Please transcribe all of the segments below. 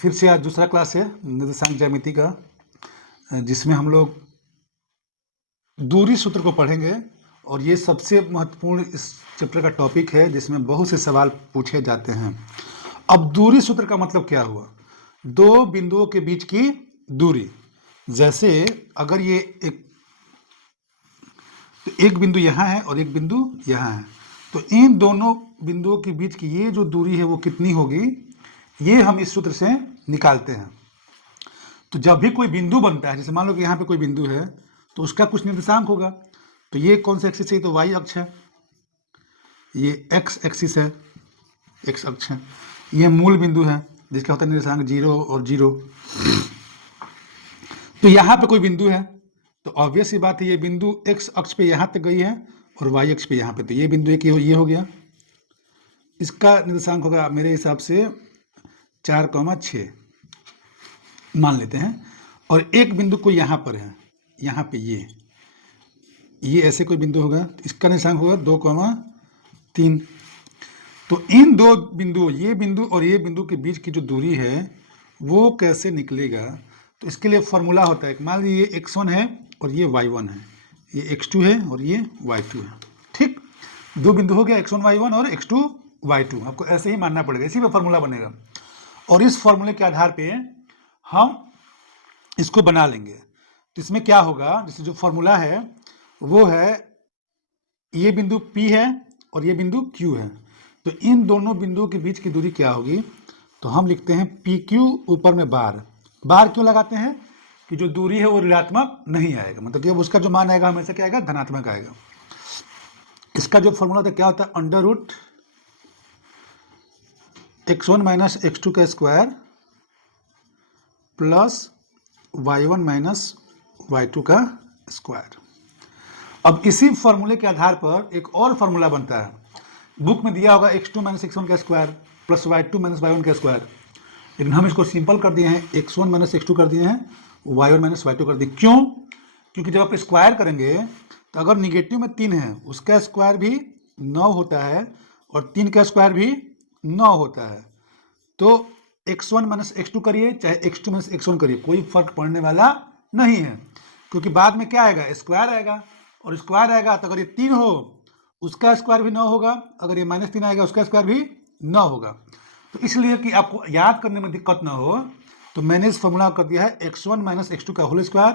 फिर से आज दूसरा क्लास है निर्देशांक ज्यामिति का, जिसमें हम लोग दूरी सूत्र को पढ़ेंगे। और ये सबसे महत्वपूर्ण इस चैप्टर का टॉपिक है जिसमें बहुत से सवाल पूछे जाते हैं। अब दूरी सूत्र का मतलब क्या हुआ? दो बिंदुओं के बीच की दूरी। जैसे अगर ये एक बिंदु यहाँ है और एक बिंदु यहाँ है, तो इन दोनों बिंदुओं के बीच की ये जो दूरी है वो कितनी होगी, ये हम इस सूत्र से निकालते हैं। तो जब भी कोई बिंदु बनता है, जैसे मान लो कि यहाँ पे कोई बिंदु है तो उसका कुछ निर्देशांक होगा। तो ये कौन सा एक्सिस है? तो वाई अक्ष है, ये एक्स एक्सिस है, एक्स अक्ष है। ये मूल बिंदु है जिसका होता है निर्देशांक 0 और 0। तो यहाँ पे कोई बिंदु है तो ऑब्वियस सी बात है ये बिंदु एक्स अक्ष पे यहाँ तक गई है और वाई अक्ष पे यहाँ पे, तो ये बिंदु एक ये हो गया। इसका निर्देशांक होगा मेरे हिसाब से 4,6 मान लेते हैं। और एक बिंदु कोई यहाँ पर है, यहाँ पे ये ऐसे कोई बिंदु होगा, इसका निर्देशांक होगा 2,3। तो इन दो बिंदु, ये बिंदु और ये बिंदु के बीच की जो दूरी है वो कैसे निकलेगा? तो इसके लिए फॉर्मूला होता है। मान लीजिए ये x1 है और ये y1 है, ये x2 है और ये y2 है। ठीक, दो बिंदु हो गया x1 y1 और x2 y2। आपको ऐसे ही मानना पड़ेगा, इसी पे फॉर्मूला बनेगा। और इस फॉर्मूले के आधार पे हम इसको बना लेंगे। तो इसमें क्या होगा, जैसे जो फॉर्मूला है वो है ये बिंदु P है और ये बिंदु Q है। तो इन दोनों बिंदुओं के बीच की दूरी क्या होगी? तो हम लिखते हैं PQ ऊपर में बार। बार क्यों लगाते हैं? कि जो दूरी है वो ऋणात्मक नहीं आएगा, मतलब कि उसका जो मान आएगा हमेशा क्या आएगा? धनात्मक आएगा। इसका जो फॉर्मूला होता है क्या होता है? Under root x1 minus x2 का square plus y1 minus y2 का स्क्वायर। अब इसी फॉर्मूले के आधार पर एक और फॉर्मूला बनता है, बुक में दिया होगा x2 माइनस x1 का square plus y2 minus y1 का स्क्वायर। लेकिन हम इसको सिंपल कर दिए हैं, x1 माइनस x2 कर दिए हैं, y1 माइनस y2 कर दिए। क्यों? क्योंकि जब आप स्क्वायर करेंगे तो अगर निगेटिव में 3 है उसका स्क्वायर भी 9 होता है और 3 का स्क्वायर भी 9 होता है। तो x1 माइनस x2 करिए चाहे x2 माइनस x1 करिए, कोई फर्क पड़ने वाला नहीं है। क्योंकि बाद में क्या आएगा? स्क्वायर आएगा, और स्क्वायर आएगा तो अगर ये 3 हो उसका स्क्वायर भी 9 होगा, अगर ये -3 आएगा उसका स्क्वायर भी 9 होगा। तो इसलिए कि आपको याद करने में दिक्कत ना हो तो मैंने इस फॉर्मूला कर दिया है x1 माइनस x2 का whole square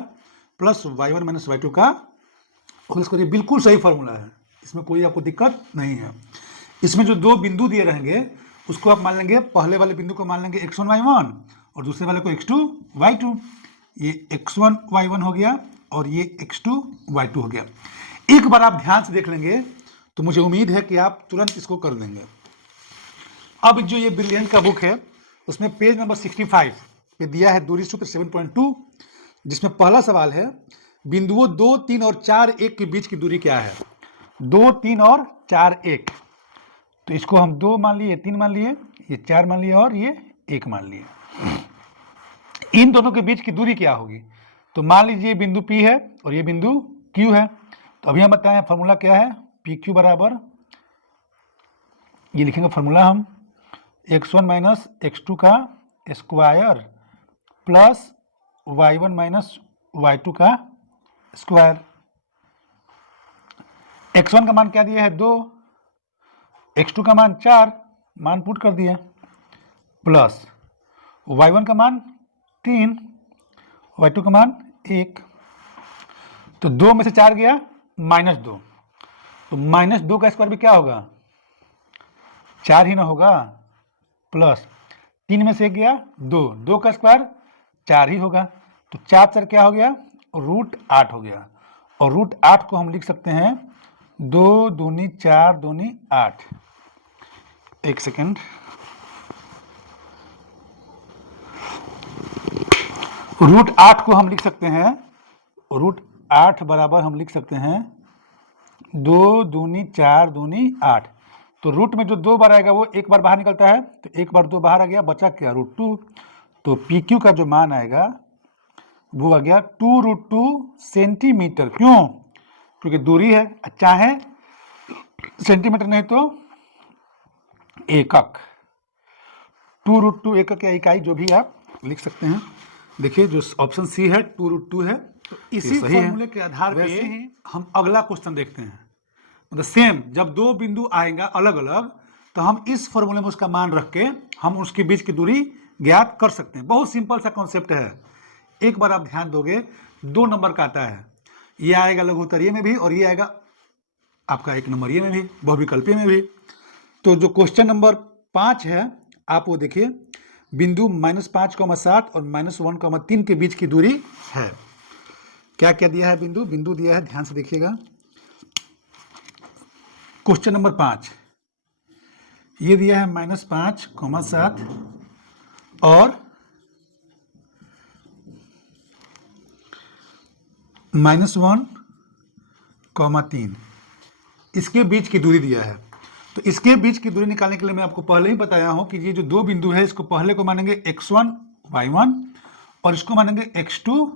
plus y1 minus y2 का होल स्क्वायर। बिल्कुल सही फॉर्मूला है, इसमें कोई आपको दिक्कत नहीं है। इसमें जो दो बिंदु दिए रहेंगे उसको आप मान लेंगे, पहले वाले बिंदु को मान लेंगे x1 y1 और दूसरे वाले को x2 y2। ये x1 y1 हो गया और ये x2 y2 हो गया। एक बार आप ध्यान से देख लेंगे तो मुझे उम्मीद है कि आप तुरंत इसको कर देंगे। अब जो ये ब्रिलियंट का बुक है उसमें पेज नंबर 65 पे दिया है दूरी सूत्र 7.2, जिसमें पहला सवाल है बिंदुओं 2, 3 और 4, 1 के बीच की दूरी क्या है? 2, 3 और 4, 1। तो इसको हम 2 मान लिए, 3 मान लिए, ये 4 मान लिए और ये 1 मान लिए। इन दोनों के बीच की दूरी क्या होगी? तो मान लीजिए बिंदु P है और ये बिंदु Q है। तो अभी हम बताएं फॉर्मूला क्या है। PQ बराबर, ये लिखेंगे फॉर्मूला हम, x1 माइनस x2 का square plus y1 minus y2 का स्क्वायर। x1 का मान क्या दिया है? 2, x2 का मान 4, मान पुट कर दिए, प्लस y1 का मान 3, y2 का मान 1। तो 2 में से 4 गया -2, तो -2 का स्क्वायर भी क्या होगा? 4 ही ना होगा, प्लस 3 में से गया 2, 2 का स्क्वायर 4 ही होगा। तो 4 4 क्या हो गया? √8 हो गया। और √8 को हम लिख सकते हैं 2 दूनी 4 दूनी 8। एक सेकेंड, √8 को हम लिख सकते हैं, √8 बराबर हम लिख सकते हैं 2 दूनी 4 दूनी 8। तो रूट में जो 2 बार आएगा वो एक बार बाहर निकलता है, तो एक बार 2 बाहर आ गया, बचा क्या? √2। तो PQ का जो मान आएगा वो आ गया 2√2 सेंटीमीटर। क्यों? क्योंकि दूरी है, चाहे सेंटीमीटर नहीं तो एकक। 2√2 एक क्या इकाई जो भी आप लिख सकते हैं। देखिए जो ऑप्शन सी है 2√2 है। तो इसी फॉर्मूले के आधार पे ही हम अगला क्वेश्चन देखते हैं। मतलब सेम जब दो बिंदु आएगा अलग अलग तो हम इस फॉर्मूले में उसका मान रख के हम उसके बीच की दूरी ज्ञात कर सकते हैं। बहुत सिंपल सा कॉन्सेप्ट है। एक बार आप ध्यान दोगे 2 नंबर का आता है, ये आएगा लघुत्तरीय में भी और ये आएगा आपका 1 नंबरीय में भी, बहुविकल्पीय में भी। तो जो क्वेश्चन नंबर 5 है आप वो देखिए, बिंदु -5,7 और -1,3 के बीच की दूरी है। क्या क्या दिया है बिंदु? बिंदु दिया है, ध्यान से देखिएगा। क्वेश्चन नंबर 5 ये दिया है -5,7 और -1,3 इसके बीच की दूरी दिया है। तो इसके बीच की दूरी निकालने के लिए मैं आपको पहले ही बताया हूं कि ये जो दो बिंदु है इसको पहले को मानेंगे x1 y1 और इसको मानेंगे x2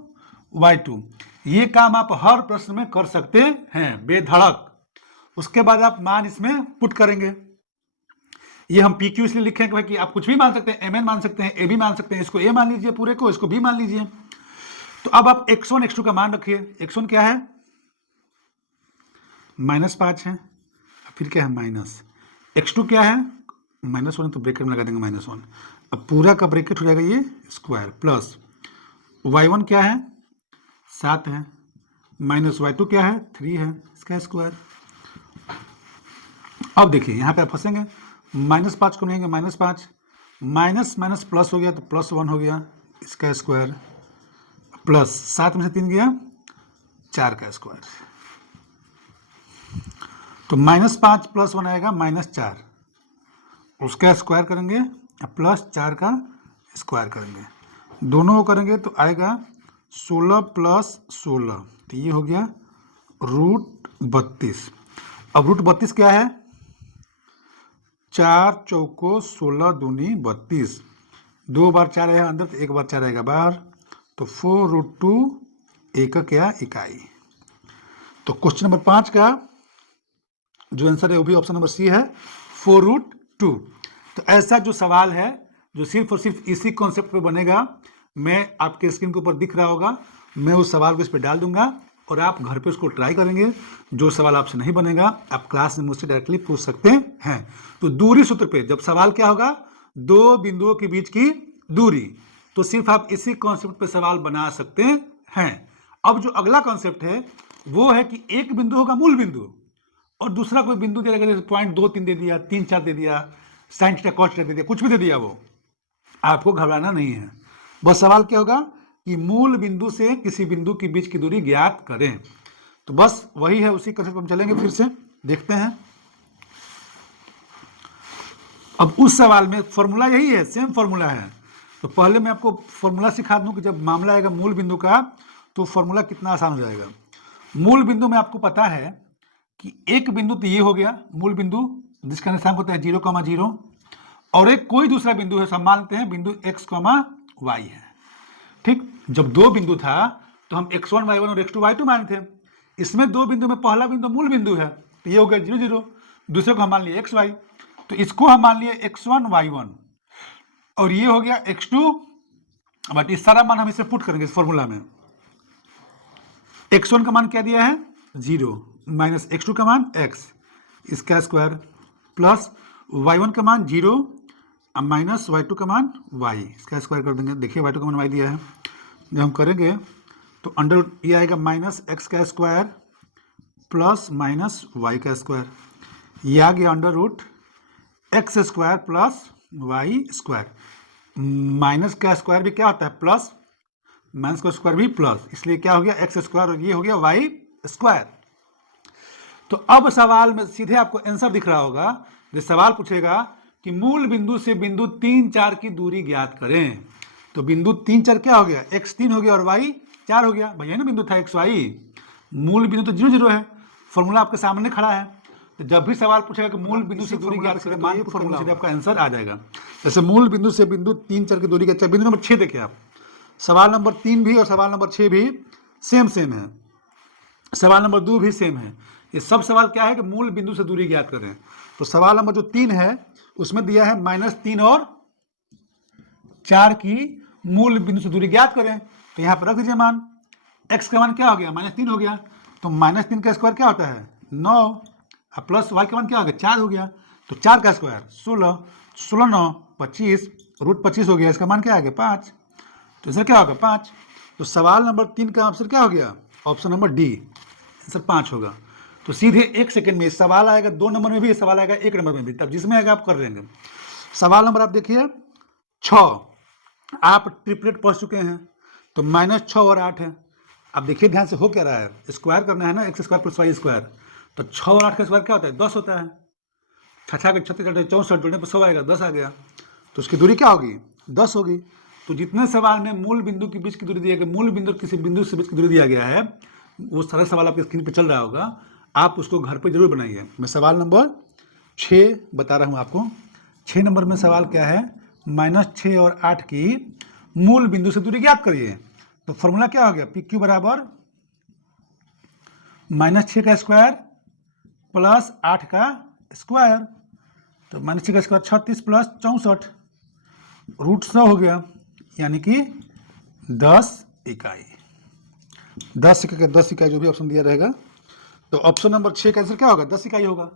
y2। ये काम आप हर प्रश्न में कर सकते हैं बेधड़क। उसके बाद आप मान इसमें पुट करेंगे। ये हम PQ इसलिए लिखे हैं कि आप कुछ भी मान सकते हैं, MN मान सकते हैं, AB मान सकते हैं। इसको A मान लीजिए पूरे को, इसको B मान लीजिए। तो अब आप x1 x2 का मान रखिए। x1 क्या है? -5 है, फिर क्या है माइनस। x2 क्या है? -1 तो ब्रैकेट में लगा देंगे -1। अब पूरा का ब्रैकेट हो जाएगा ये स्क्वायर प्लस y1 क्या है? 7 है, माइनस y2 क्या है? 3 है, इसका स्क्वायर। अब देखिए यहाँ पे आप फंसेंगे, -5 को लेंगे -5, माइनस माइनस प्लस हो गया तो +1 हो गया, इसका स्क्वायर प्लस 7 में से 3 गया 4 का स्क्वायर। तो -5 + 1 आएगा -4, उसका स्क्वायर करेंगे प्लस 4 का स्क्वायर करेंगे, दोनों को करेंगे तो आएगा 16 + 16, तो ये हो गया √32। अब √32 क्या है? 4 चौको 16 दूनी 32, 2 बार 4 है अंदर तो 1 बार 4 आएगा बाहर, तो 4√2 एकक क्या इकाई। तो क्वेश्चन नंबर 5 का जो आंसर है वो भी ऑप्शन नंबर सी है, 4√2। तो ऐसा जो सवाल है जो सिर्फ और सिर्फ इसी कॉन्सेप्ट पे बनेगा, मैं आपके स्क्रीन के ऊपर दिख रहा होगा, मैं उस सवाल को इस पर डाल दूंगा और आप घर पे उसको ट्राई करेंगे। जो सवाल आपसे नहीं बनेगा आप क्लास में मुझसे डायरेक्टली पूछ सकते हैं। तो दूरी सूत्र पे जब सवाल क्या होगा, दो बिंदुओं के बीच की दूरी, तो सिर्फ आप इसी कॉन्सेप्ट पे सवाल बना सकते हैं। अब जो अगला कॉन्सेप्ट है वो है कि एक बिंदु होगा मूल बिंदु और दूसरा कोई बिंदु दे देगा, पॉइंट 2 3 दे दिया, 3 4 दे दिया, साइन थीटा कॉस थीटा दे दिया, कुछ भी दे दिया, वो आपको घबराना नहीं है। बस सवाल क्या होगा कि मूल बिंदु से किसी बिंदु के बीच की दूरी ज्ञात करें। तो बस वही है, उसी कंसेप्ट पर हम चलेंगे, फिर से देखते हैं। अब उस सवाल में फॉर्मूला यही है, सेम फॉर्मूला है। तो पहले मैं आपको फॉर्मूला सिखा दूं कि जब मामला आएगा मूल बिंदु का तो फॉर्मूला कितना आसान हो जाएगा। मूल बिंदु में आपको पता है कि एक बिंदु तो ये हो गया मूल बिंदु जिसका निशान होता है 0,0, और एक कोई दूसरा बिंदु है, सब मानते हैं बिंदु x, y है। ठीक, जब दो बिंदु था तो हम x1 y1 और x2 y2 मानते थे। इसमें दो बिंदु में पहला बिंदु मूल बिंदु है तो ये हो गया 0 0, दूसरे को हम मान लिए xy, तो इसको हम मान लिए x1 y1 और ये हो गया x2, बट इस सारा मान हम इसे पुट करेंगे इस फॉर्मूला में। x1 का मान क्या दिया है 0, माइनस x2 का मान x, इसका स्क्वायर प्लस y1 का मान 0 माइनस y2 का मान y, इसका स्क्वायर कर देंगे। देखिए y2 का मान y दिया है, जब हम करेंगे तो अंडर ये आएगा माइनस x का स्क्वायर प्लस माइनस y का स्क्वायर, ये आ गया under root x square plus y square. Minus का स्क्वायर भी क्या होता है प्लस, माइनस का स्क्वायर भी प्लस, इसलिए क्या हो गया एक्स स्क्वायर और ये हो गया वाई स्क्वायर। तो अब सवाल में सीधे आपको आंसर दिख रहा होगा। जो सवाल पूछेगा कि मूल बिंदु से बिंदु 3 4 की दूरी ज्ञात करें, तो बिंदु 3 4 क्या हो गया, x 3 हो गया और y 4 हो गया। भैया ना बिंदु था x y, मूल बिंदु तो 0 0 है, फॉर्मूला आपके सामने खड़ा है। तो जब भी सवाल पूछेगा कि मूल बिंदु से दूरी ज्ञात करें, मान फॉर्मूला से आपका आंसर आ जाएगा। जैसे मूल बिंदु से बिंदु 3 4 की दूरी का, बिंदु नंबर 6 देखिए आप, सवाल नंबर 3 भी और सवाल नंबर 6 भी सेम है, सवाल नंबर 2 भी सेम है। ये सब सवाल क्या है कि मूल बिंदु से दूरी ज्ञात करें। तो सवाल नंबर जो 3 है उसमें दिया है -3 और 4 की मूल बिंदु से दूरी ज्ञात करें। तो यहाँ पर रख दीजिए मान, x का मान क्या हो गया, -3 हो गया। तो -3 का स्क्वायर क्या होता है 9, और प्लस y का मान क्या हो गया 4 हो गया। तो 4 का स्क्वायर 16, 16 9 25, रूट 25 हो गया, इसका मान क्या आ गया 5। तो इसका क्या होगा 5। तो सवाल नंबर 3 का आंसर क्या हो गया, ऑप्शन नंबर डी, आंसर 5 होगा। तो सीधे 1 सेकंड में सवाल आएगा, 2 नंबर में भी सवाल आएगा, 1 नंबर में भी, तब जिसमें आएगा आप कर लेंगे। सवाल नंबर आप देखिए 6, आप ट्रिपलेट पढ़ चुके हैं, तो -6 और 8 है। अब देखिए ध्यान से हो क्या रहा है, स्क्वायर करना है ना, x square plus y square. तो 6 और 8 का स्क्वायर क्या होता है 10 होता है। 6 के 36 64 जोड़ने पर 100 आएगा, 10 आ गया। तो उसकी दूरी क्या होगी 10 होगी। तो जितने सवाल में मूल बिंदु के बीच की दूरी दिया गया, मूल बिंदु किसी बिंदु से बीच की दूरी दिया गया है, वो सारा सवाल आपके स्क्रीन पे चल रहा होगा, आप उसको घर पे जरूर बनाइए। मैं सवाल नंबर 6 बता रहा हूँ आपको। 6 नंबर में सवाल क्या है, -6 और 8 की मूल बिंदु से दूरी ज्ञात करिए। तो फॉर्मूला क्या हो गया, PQ बराबर -6 का स्क्वायर प्लस 8 का स्क्वायर। तो -6 का स्क्वायर 36 प्लस 64, रूट 100 हो गया, यानी कि 10 इकाई। 10 इकाई जो भी ऑप्शन दिया रहेगा। तो ऑप्शन नंबर 6 का आंसर क्या होगा 10 इकाई होगा,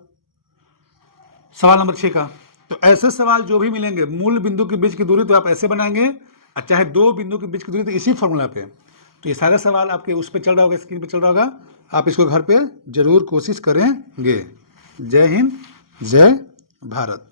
सवाल नंबर 6 का। तो ऐसे सवाल जो भी मिलेंगे, मूल बिंदु के बीच की दूरी तो आप ऐसे बनाएंगे, और चाहे 2 बिंदु के बीच की दूरी तो इसी फॉर्मूला पे। तो ये सारे सवाल आपके उस पे चल रहा होगा, स्क्रीन पे चल रहा होगा, आप इसको घर पे जरूर कोशिश करेंगे। जय हिंद, जय भारत।